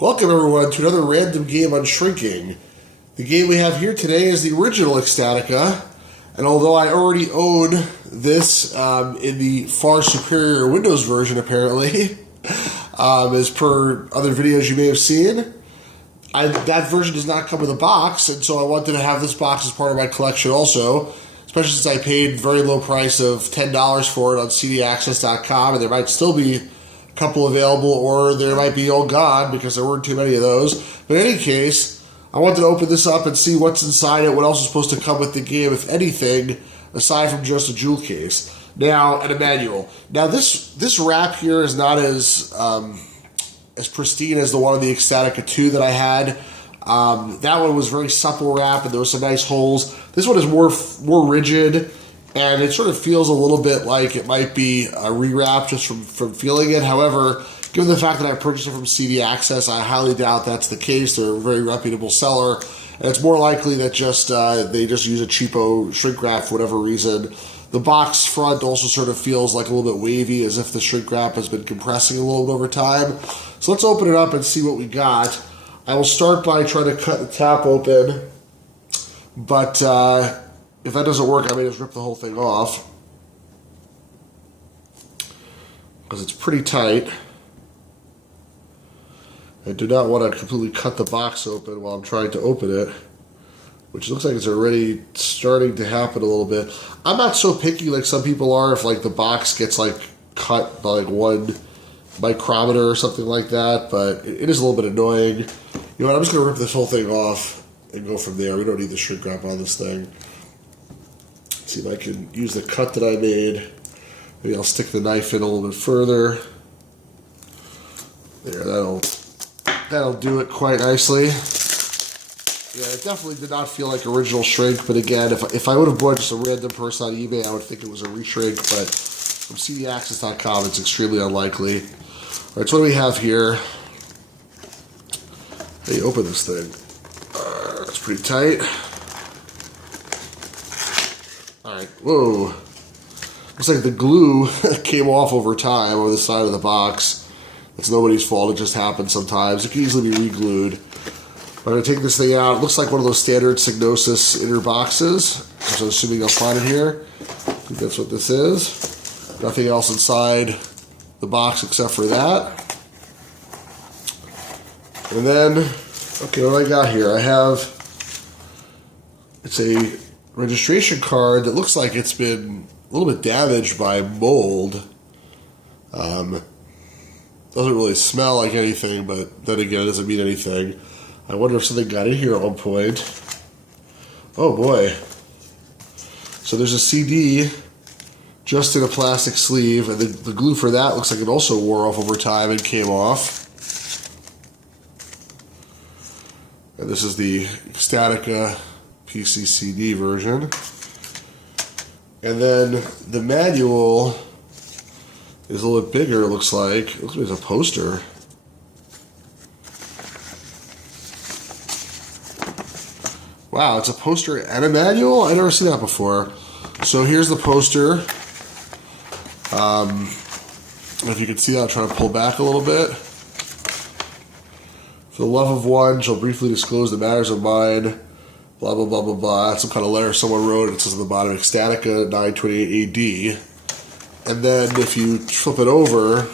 Welcome everyone to another random game on Unshrinking. The game we have here today is the original Ecstatica, and although I already own this in the far superior Windows version apparently, as per other videos you may have seen, that version does not come with a box, and so I wanted to have this box as part of my collection also, especially since I paid very low price of $10 for it on cdaccess.com, and there might still be couple available, or there might be all gone because there weren't too many of those. But in any case, I wanted to open this up and see what's inside it, what else is supposed to come with the game, if anything, aside from just a jewel case. Now, and a manual. Now, this wrap here is not as pristine as the one on the Ecstatica 2 that I had. That one was very supple wrap, and there were some nice holes. This one is more rigid, and it sort of feels a little bit like it might be a rewrap just from feeling it. However, given the fact that I purchased it from CD Access, I highly doubt that's the case. They're a very reputable seller, and it's more likely that they just use a cheapo shrink wrap for whatever reason. The box front also sort of feels like a little bit wavy, as if the shrink wrap has been compressing a little bit over time. So let's open it up and see what we got. I will start by trying to cut the top open, but if that doesn't work, I may just rip the whole thing off, because it's pretty tight. I do not want to completely cut the box open while I'm trying to open it, which looks like it's already starting to happen a little bit. I'm not so picky like some people are if like the box gets like cut by like 1 micrometer or something like that, but it is a little bit annoying. You know what, I'm just going to rip this whole thing off and go from there. We don't need the shrink wrap on this thing. See if I can use the cut that I made. Maybe I'll stick the knife in a little bit further. There, that'll do it quite nicely. Yeah, it definitely did not feel like original shrink, but again, if I would have bought just a random person on eBay, I would think it was a reshrink, but from cdaccess.com, it's extremely unlikely. Alright, so what do we have here? How do you open this thing? It's pretty tight. Alright, whoa. Looks like the glue came off over time over the side of the box. It's nobody's fault, it just happens sometimes. It can easily be re-glued. I'm going to take this thing out. It looks like one of those standard Signosis inner boxes. So I'm assuming I'll find it here. I think that's what this is. Nothing else inside the box except for that. And then, okay, what do I got here? It's a registration card that looks like it's been a little bit damaged by mold. Doesn't really smell like anything, but then again, it doesn't mean anything. I wonder if something got in here at one point. Oh boy. So there's a CD just in a plastic sleeve, and the glue for that looks like it also wore off over time and came off. And this is the Ecstatica PC CD version. And then the manual is a little bit bigger, it looks like. It looks like it's a poster. Wow, it's a poster and a manual? I've never seen that before. So here's the poster. If you can see that, I'll try to pull back a little bit. For the love of one, shall briefly disclose the matters of mine. Blah, blah, blah, blah, blah. Some kind of letter someone wrote. It says on the bottom, Ecstatica, 928 AD. And then if you flip it over,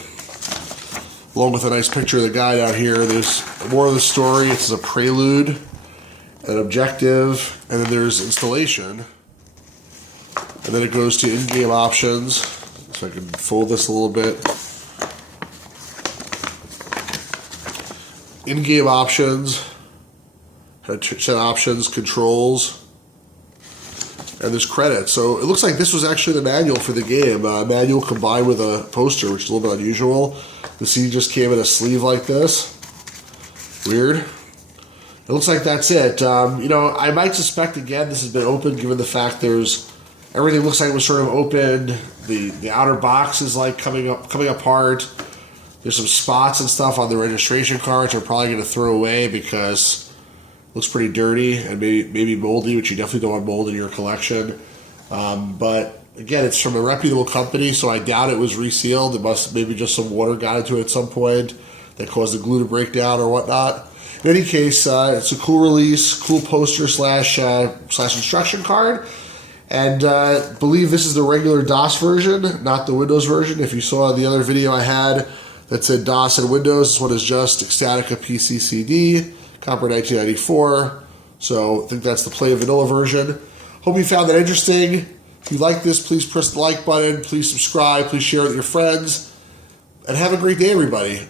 along with a nice picture of the guy down here, there's more of the story. It's a prelude, an objective, and then there's installation. And then it goes to in-game options. So I can fold this a little bit. In-game options, set options, controls, and there's credits. So it looks like this was actually the manual for the game. Manual combined with a poster, which is a little bit unusual. The CD just came in a sleeve like this. Weird. It looks like that's it. You know, I might suspect, again, this has been open, given the fact everything looks like it was sort of open. The outer box is like coming apart. There's some spots and stuff on the registration cards I'm probably going to throw away because it looks pretty dirty and maybe moldy, which you definitely don't want mold in your collection. But again, it's from a reputable company, so I doubt it was resealed. It must maybe just some water got into it at some point. that caused the glue to break down or whatnot. In any case, it's a cool release, cool poster slash instruction card. And believe this is the regular DOS version, not the Windows version. If you saw the other video I had that said DOS and Windows, this one is just Ecstatica PC CD, Copper 1994. So I think that's the plain vanilla version. Hope you found that interesting. If you like this, please press the like button. Please subscribe. Please share it with your friends. And have a great day, everybody.